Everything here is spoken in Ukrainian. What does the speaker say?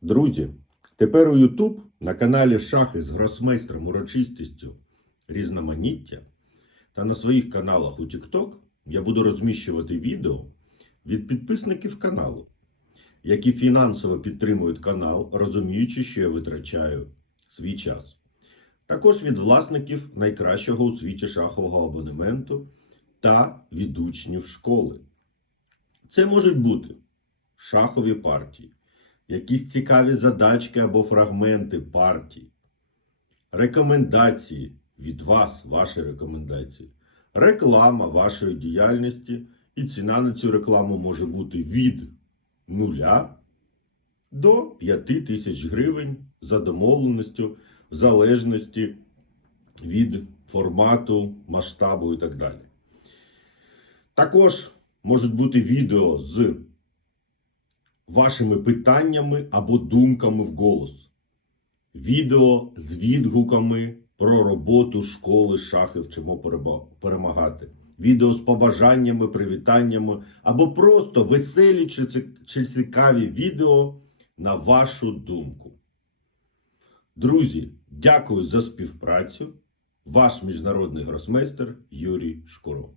Друзі, тепер у YouTube на каналі Шахи з гросмейстром урочистістю різноманіття та на своїх каналах у TikTok я буду розміщувати відео від підписників каналу, які фінансово підтримують канал, розуміючи, що я витрачаю свій час. Також від власників найкращого у світі шахового абонементу та від учнів школи. Це можуть бути шахові партії, якісь цікаві задачки або фрагменти партій, рекомендації від вас, ваші рекомендації, реклама вашої діяльності, і ціна на цю рекламу може бути від 0 до 5 тисяч гривень за домовленістю, в залежності від формату, масштабу і так далі. Також можуть бути відео з вашими питаннями або думками в голос. Відео з відгуками про роботу школи шахи вчимо перемагати. Відео з побажаннями, привітаннями або просто веселі чи цікаві відео на вашу думку. Друзі, дякую за співпрацю. Ваш міжнародний гросмейстер Юрій Шкуро.